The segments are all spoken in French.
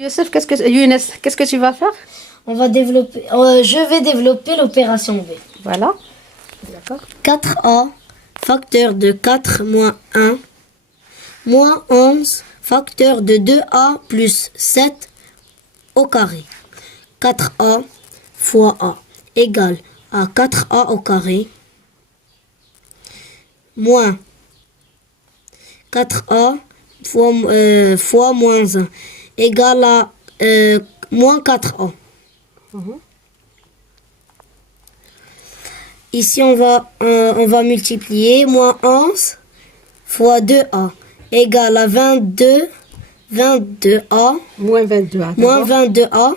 Youssef, Younes, qu'est-ce que tu vas faire? Je vais développer l'opération B. Voilà. D'accord. 4a, facteur de 4 moins 1, moins 11, facteur de 2a plus 7 au carré. 4a fois a égale à 4a au carré, moins 4a fois moins 1 égale à moins 4a. Ici, on va multiplier. Moins 11 fois 2a égale à 22a. Moins 22a. Moins 22a.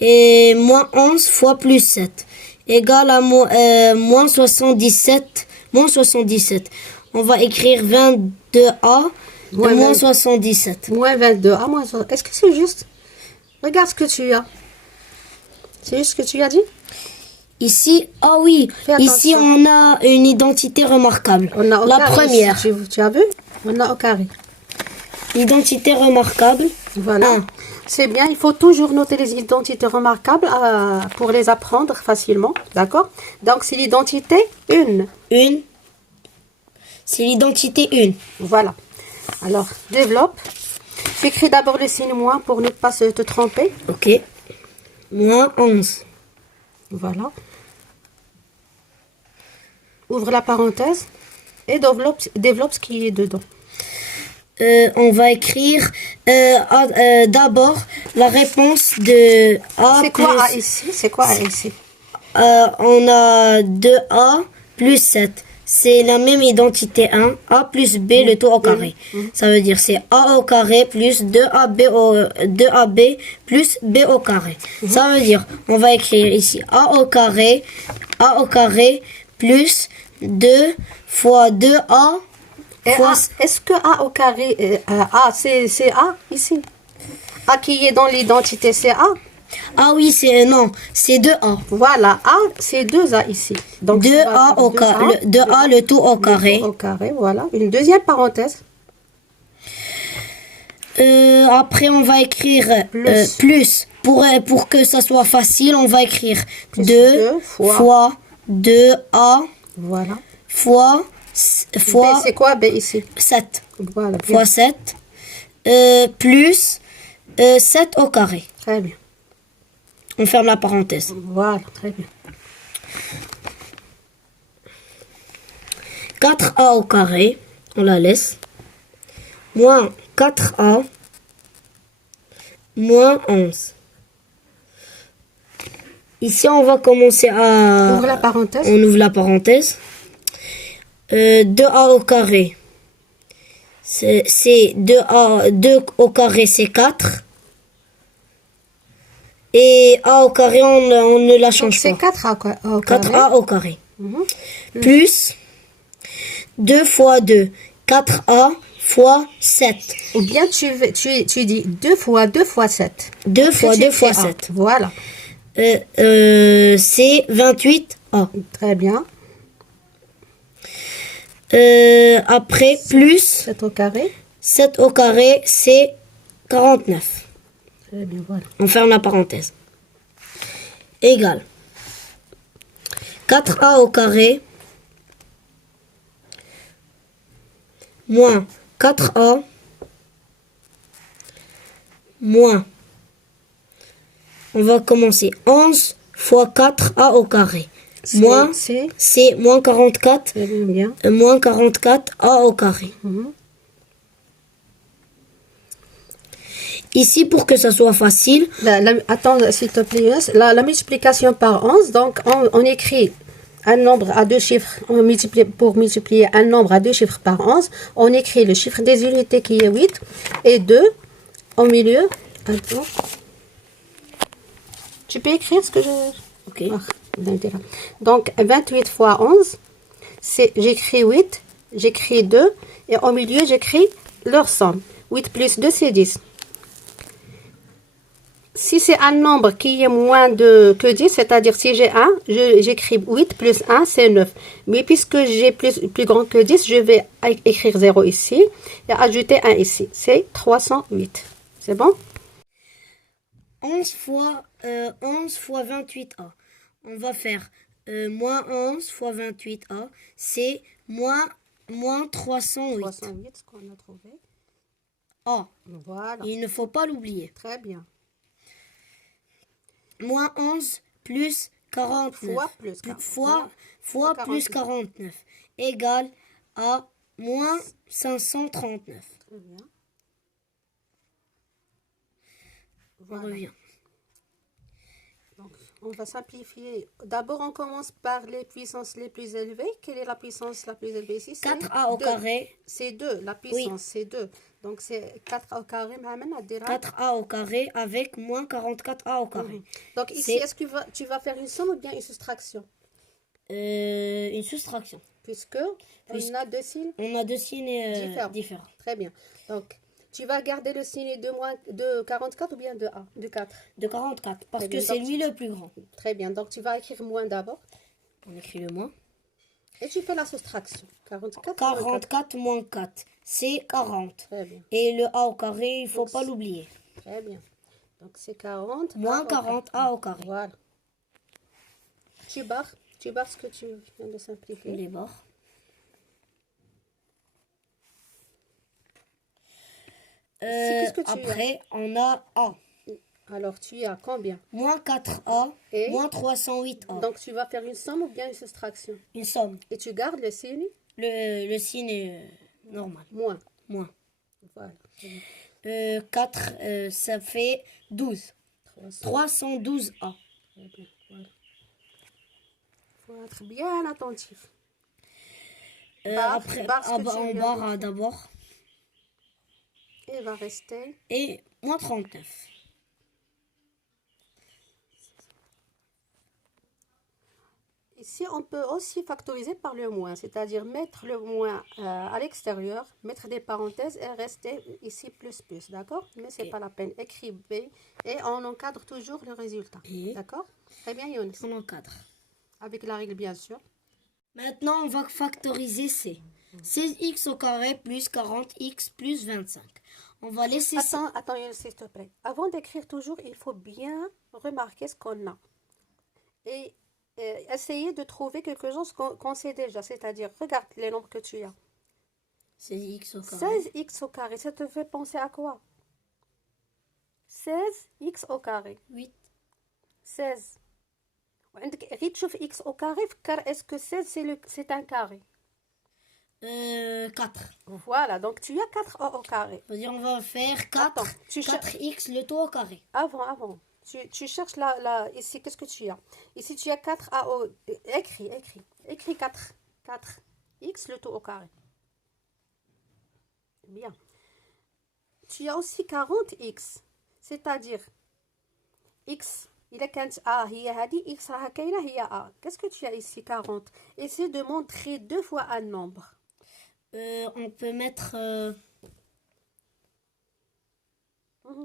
Et moins 11 fois plus 7 égale à moins 77. Moins 77. On va écrire 22a et moins 77. Moins 22a, moins 77. Est-ce que c'est juste? Regarde ce que tu as. C'est juste ce que tu as dit? Ici, ah oui, ici on a une identité remarquable. On a la première. Ici, tu as vu? On a au carré. Identité remarquable. Voilà. C'est bien, il faut toujours noter les identités remarquables pour les apprendre facilement. D'accord? Donc, c'est l'identité 1. Une. C'est l'identité 1. Voilà. Alors, développe. Tu écris d'abord le signe moins pour ne pas te tromper. Ok. Moins 11. Voilà. Ouvre la parenthèse et développe ce qui est dedans. On va écrire d'abord la réponse de A. C'est quoi A ici? C'est quoi A ici? On a 2A plus 7. C'est la même identité 1. A plus B, le tout au carré. Ça veut dire c'est A au carré plus 2AB plus B au carré. Ça veut dire, on va écrire ici A au carré plus 2 fois 2A. Est-ce que A au carré, A, c'est A ici? A qui est dans l'identité, c'est A? Ah oui, c'est 2A. Voilà, A, c'est 2A ici. Donc 2A au carré, 2A le tout au carré. Au carré, voilà. Une deuxième parenthèse. Après, on va écrire plus. Pour que ça soit facile, on va écrire 2 fois 2A. Voilà. Fois B, c'est quoi B ici? 7. Voilà. Fois 7. Plus 7 au carré. Très bien. On ferme la parenthèse. Voilà, très bien. 4A au carré, on la laisse. Moins 4A, moins 11. Ici, on va commencer à... Ouvre la parenthèse. On ouvre la parenthèse. 2A au carré. C'est 2A, 2 au carré, c'est 4. Et A au carré, on ne la change pas. C'est 4A au carré. 4A au carré. Plus 2 fois 2. 4A fois 7. Ou bien tu dis 2 fois 2 fois 7. 2 fois 2 fois 7. Voilà. C'est 28A. Très bien. Après, plus 7 au carré. 7 au carré, c'est 49. Très bien, voilà. On ferme la parenthèse. Égal. 4A au carré moins 4A moins. On va commencer. 11 fois 4A au carré. Moins, c'est moins 44. Bien. Moins 44A au carré. Ici, pour que ça soit facile... Attends, s'il te plaît, la multiplication par 11, donc on écrit un nombre à deux chiffres, pour multiplier un nombre à deux chiffres par 11, on écrit le chiffre des unités qui est 8 et 2 au milieu. Attends. Tu peux écrire ce que je... Ok. Donc, 28 fois 11, j'écris 8, j'écris 2, et au milieu, j'écris leur somme. 8 plus 2, c'est 10. Si c'est un nombre qui est moins que 10, c'est-à-dire si j'ai 1, j'écris 8 plus 1, c'est 9. Mais puisque j'ai plus grand que 10, je vais écrire 0 ici et ajouter 1 ici. C'est 308. C'est bon? 11 fois 28A. On va faire moins 11 fois 28A. C'est moins 308 308, ce qu'on a trouvé. A. Voilà. Il ne faut pas l'oublier. Très bien. Moins 11 plus 49. Fois plus 49. Égale à moins 539. Très bien. On Voilà. revient. Donc, on va simplifier. D'abord, on commence par les puissances les plus élevées. Quelle est la puissance la plus élevée ici? 4A au carré. C'est 2. La puissance, c'est 2. Donc, c'est 4A au carré. 4A au carré avec moins 44A au carré. Donc, ici, est-ce que tu vas faire une somme ou bien une soustraction? Une soustraction. Puisque on a deux signes On a deux signes différents. Très bien. Donc, tu vas garder le signe de 44 ou bien de A, de 4? De 44, parce Très que bien. c'est Donc, lui le plus grand. Très bien. Donc, tu vas écrire moins d'abord. On écrit le moins. Et tu fais la soustraction. 44 44 moins 4, c'est 40. Très bien. Et le A au carré, il ne faut pas l'oublier. Très bien. Donc, c'est 40. Moins 40 A au carré. Voilà. Tu barres ce que tu viens de simplifier. Les bords. Qu'est-ce que tu Après, on a A. Alors, tu as combien? Moins 4A, Et moins 308A. Donc, tu vas faire une somme ou bien une soustraction? Une somme. Et tu gardes le signe? Le signe est normal. Moins. Moins. Voilà. 4, ça fait 12. 312A. Très bien. Voilà. Faut être bien attentif. Après, barre ce que tu on viens de barre faire. d'abord. Et va rester. Et moins 39. Ici, on peut aussi factoriser par le moins, c'est-à-dire mettre le moins à l'extérieur, mettre des parenthèses et rester ici plus, d'accord? Mais c'est pas la peine. Écris B et on encadre toujours le résultat. Et D'accord? Très bien, Younes. on encadre. Avec la règle, bien sûr. Maintenant, on va factoriser C. 16x au carré plus 40x plus 25. On va laisser Attends, Younes, s'il te plaît. Avant d'écrire toujours, il faut bien remarquer ce qu'on a. Et essayer de trouver quelque chose qu'on sait déjà. C'est-à-dire, regarde les nombres que tu as. 16x au carré. 16x au carré, ça te fait penser à quoi? 16x au carré. 8. 16. وعندك غير تشوف x au carré فكر est-ce que 16 c'est un carré. 4. Voilà, donc tu as 4 au carré. C'est-à-dire, on va faire 4, Attends, 4x le tout au carré. Avant. Tu cherches ici, qu'est-ce que tu as? Ici, tu as 4a au... Écris 4. 4x le tout au carré. Bien. Tu as aussi 40x. C'est-à-dire, x... إذا كانت A هي هذه X راها كاينة هي A. Qu'est-ce que tu as ici 40? Essaie de montrer deux fois un nombre. On peut mettre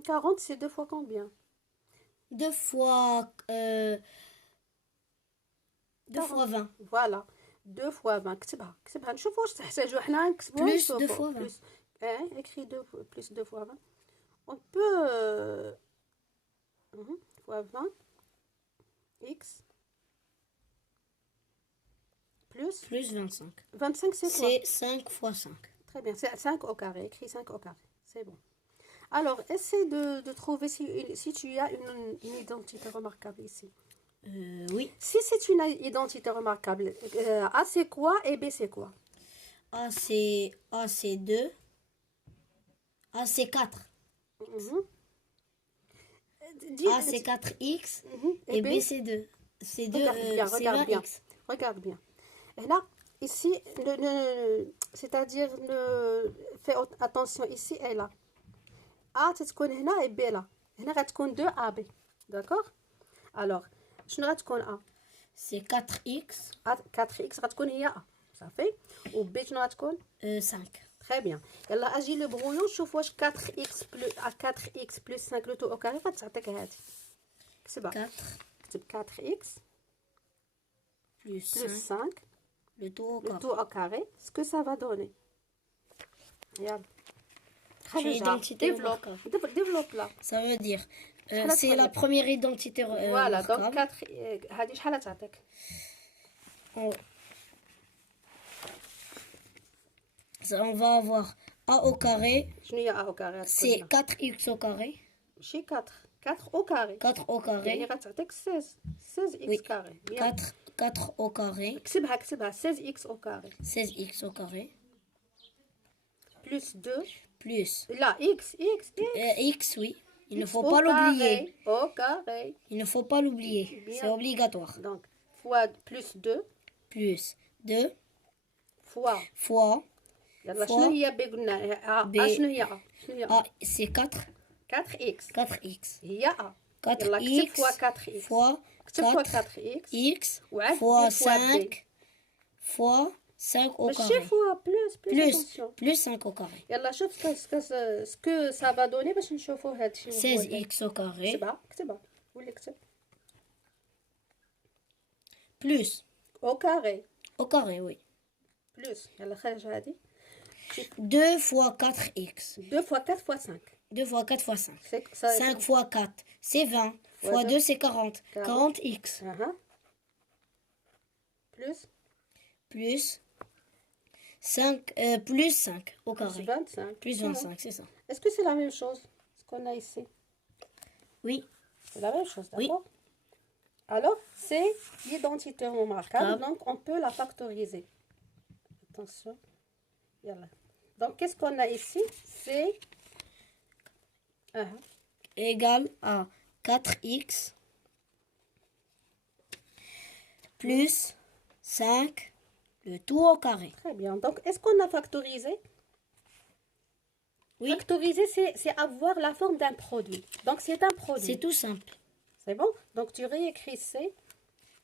40 c'est deux fois combien? 2 fois 20. Voilà. 2 fois 20. كتبها نشوفوا واش تحتاجوا حنا نكتبوها Plus نشوفوا. 2 fois 20. Plus. Écris plus 2 fois 20. On peut fois 20 x plus 25. 25 c'est quoi? C'est 5 fois 5. Très bien, c'est 5 au carré. Écris 5 au carré. C'est bon. Alors, essaie de trouver si tu as une identité remarquable ici. Oui. Si c'est une identité remarquable, A c'est quoi et B c'est quoi? A c'est 2. A c'est 4. A c'est 4x. Et B c'est 2. C'est 2. C'est 20x. Regarde bien. Et là, ici, c'est-à-dire, fais attention ici et là. A تتكون هنا et B là. هنا غتكون 2 AB. D'accord? Alors, شنو غتكون A? C'est 4x. 4x غتكون هي A. صافي. و B شنو غتكون؟ 5. Très bien. يلا اجي لو بغويون شوف واش 4x plus 5 le tout au carré غتعطيك هذه. كتبها. 4 كتب 4x plus plus 5 le tout au le carré. tout au carré. Ce que ça va donner. يلا. J'ai identité Développe là. Ça veut dire C'est la première identité Voilà, donc remarquable. 4. هذه شحال تعطيك؟ On va avoir a au carré, شنو هي a au carré؟ c'est 4x au carré. ماشي 4. 4 au carré. 4 au يعني carré. غتعطيك 16. 16x Oui. carré. Bien. 4 au carré. اكتبها 16x au carré. 16x au carré. Plus 2. Plus Là, x. x, oui. Il ne X faut au pas l'oublier. carré. Au carré. Il ne faut pas l'oublier. Bien. C'est obligatoire. Donc, fois plus 2. Plus 2 fois. fois يلا fois شنو هي ب قلنا B. شنو هي a؟ شنو هي a, c'est 4. 4x 4x. هي a. 4x يلا كتب fois 4x. fois كتب fois 4x 4x. وعاد fois deux fois B. 5 fois 5 au ماشي carré. fois plus Plus 5 au carré. يلا شوف سكو ça va donner باش نشوفوا هادشي. 16x au carré. كتبها ولي كتب. Plus au carré. au carré, oui. Plus يلا خرج هادي. 2 fois 4x. 2 fois 4 fois 5. 2 fois 4 fois 5. 5 5 fois 4, c'est 20. Fois 2, c'est 40. 40x. Plus Plus 5, plus 5 au carré. 25. Plus 25, c'est ça. Est-ce que c'est la même chose, ce qu'on a ici? Oui. C'est la même chose, Oui. d'accord? Alors, c'est l'identité remarquable, donc on peut la factoriser. Attention. Yalla. Donc, qu'est-ce qu'on a ici? C'est Égal à 4x plus 5, le tout au carré. Très bien. Donc, est-ce qu'on a factorisé? Oui. Factoriser, c'est avoir la forme d'un produit. Donc, c'est un produit. C'est tout simple. C'est bon? Donc, tu réécris C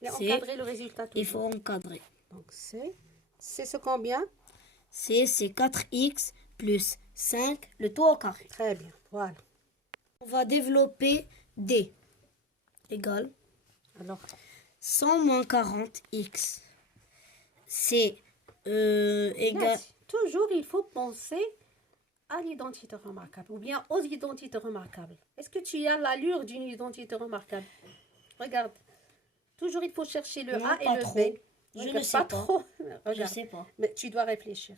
et encadrer le résultat. Il faut encadrer. Donc, c'est ce combien? C'est 4x plus 5, le tout au carré. Très bien. Voilà. On va développer D égale Alors, 100 moins 40x. C'est égal. merci. Toujours, il faut penser à l'identité remarquable ou bien aux identités remarquables. Est-ce que tu as l'allure d'une identité remarquable? Regarde. Toujours, il faut chercher le Non, A et pas le trop. B. Je Regarde, ne sais pas. trop. Je Regarde. sais pas. Mais tu dois réfléchir.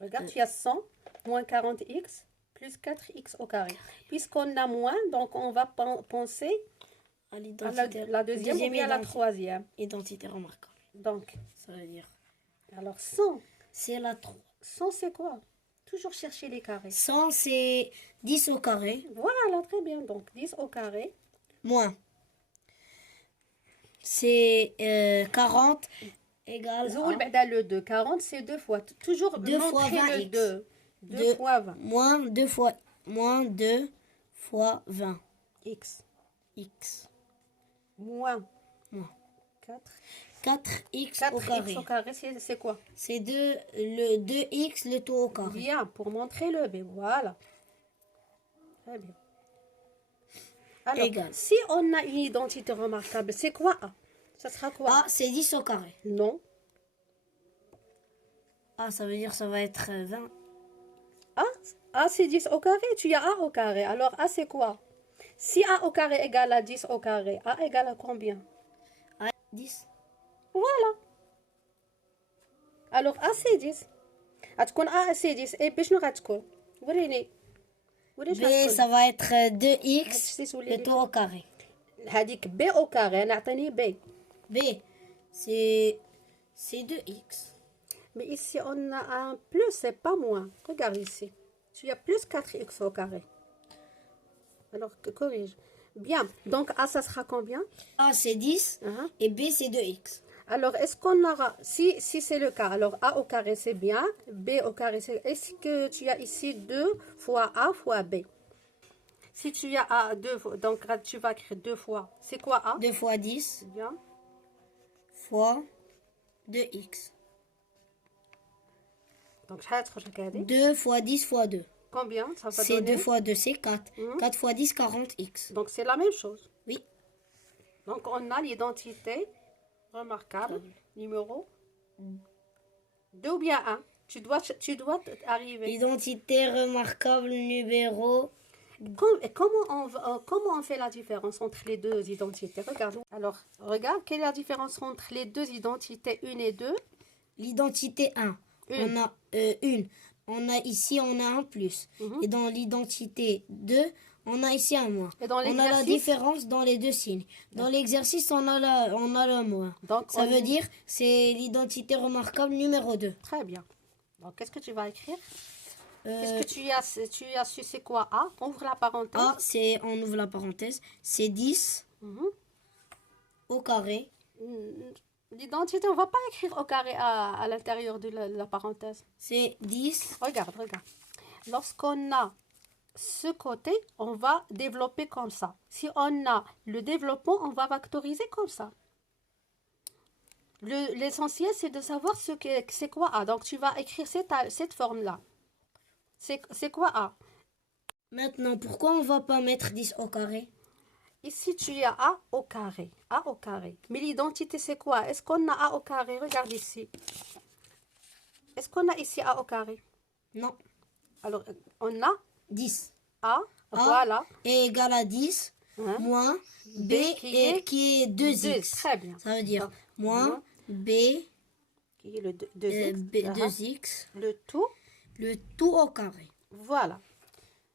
Regarde, tu as 100 moins 40x plus 4x au carré. Puisqu'on a moins, donc on va penser À à l'identité. la deuxième ou bien à la troisième. Identité remarquable. Donc, Ça veut dire. alors 100. C'est la 3. 100, c'est quoi? Toujours chercher les carrés. 100, c'est 10 au carré. Voilà, très bien. Donc, 10 au carré. Moins. C'est 40 égale Zoul, à بعدا le 2. 40, c'est 2 fois. Toujours 2 fois montrer 20 le x. 2. 2 fois 20. moins 2 fois 20 X. x. Moins Moins. 4. 4x au 4 carré. x au carré, c'est quoi? C'est le 2x le tout au carré. Bien, pour montrer le B. Voilà. Très bien. Alors, Égal. si on a une identité remarquable, c'est quoi A? Ça sera quoi? A, c'est 10 au carré. Non. A, ça veut dire ça va être 20. A, c'est 10 au carré. Tu as A au carré. Alors, A, c'est quoi? Si A au carré égale à 10 au carré, A égale à combien? A, 10. Voilà. Alors, A, c'est 10. غتكون A, c'est 10. Et باش غتكون؟ وريني. وريني B, ça va être 2x هادشي le tout au carré. هذيك B au carré. أنا عطيني B. B, c'est 2x. Mais ici, on a un plus, c'est pas moins. Regarde ici. Tu as plus 4x au carré. Alors, corrige. Bien. Donc, A, ça sera combien? A, c'est 10 et B, c'est 2x. Alors, est-ce qu'on aura... Si c'est le cas, alors A au carré, c'est bien. B au carré, c'est... Est-ce que tu as ici 2 fois A fois B? Si tu as A, 2 fois... Donc, tu vas écrire 2 fois... C'est quoi A? 2 fois 10 Bien. fois 2x. Donc, je vais regarder. 2 fois 10 fois 2. Combien ça va C'est donner? 2 fois 2, c'est 4. 4 fois 10, 40x. Donc, c'est la même chose. Oui. Donc, on a l'identité remarquable, numéro 2 ou bien 1. Tu dois arriver. Identité remarquable numéro Comment on fait la différence entre les deux identités? Regarde. Alors, regarde, quelle est la différence entre les deux identités 1 et 2? L'identité 1, Une. on a une. On a ici, on a un plus. Et dans l'identité 2, on a ici un moins. Et dans On a la l'exercice? différence dans les deux signes. Dans l'exercice, on a le moins. Donc, Ça veut dire, c'est l'identité remarquable numéro 2. Très bien. Donc, qu'est-ce que tu vas écrire? Qu'est-ce que tu as su, c'est quoi A? Ouvre la parenthèse. A, c'est, on ouvre la parenthèse, c'est 10 Mhm. au carré. L'identité, on ne va pas écrire au carré à l'intérieur de la parenthèse. C'est 10. Regarde. Lorsqu'on a ce côté, on va développer comme ça. Si on a le développement, on va factoriser comme ça. L'essentiel, c'est de savoir c'est quoi A. Donc, tu vas écrire cette forme-là. C'est quoi A? Maintenant, pourquoi on va pas mettre 10 au carré? Ici, tu as A au carré. A au carré. Mais l'identité, c'est quoi? Est-ce qu'on a A au carré? Regarde ici. Est-ce qu'on a ici A au carré? Non. Alors, on a 10. A, A voilà. est égal à 10 Hein? moins B qui est 2x. Très bien. Ça veut dire Donc, moins B, Qui est le 2x. 2x, Le tout, le tout au carré. voilà.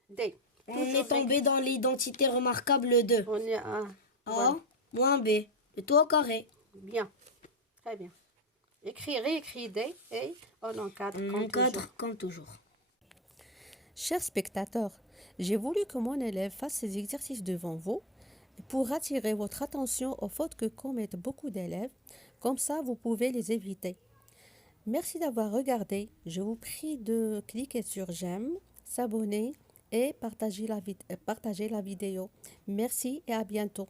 D. On Toujours est tombé dans l'identité remarquable 2. On est à A moins B, le tout au carré. Bien. Très bien. Réécris D et on encadre On comme toujours. encadre comme toujours. Chers spectateurs, j'ai voulu que mon élève fasse ces exercices devant vous pour attirer votre attention aux fautes que commettent beaucoup d'élèves. Comme ça, vous pouvez les éviter. Merci d'avoir regardé. Je vous prie de cliquer sur j'aime, s'abonner et partager la vidéo. Merci et à bientôt.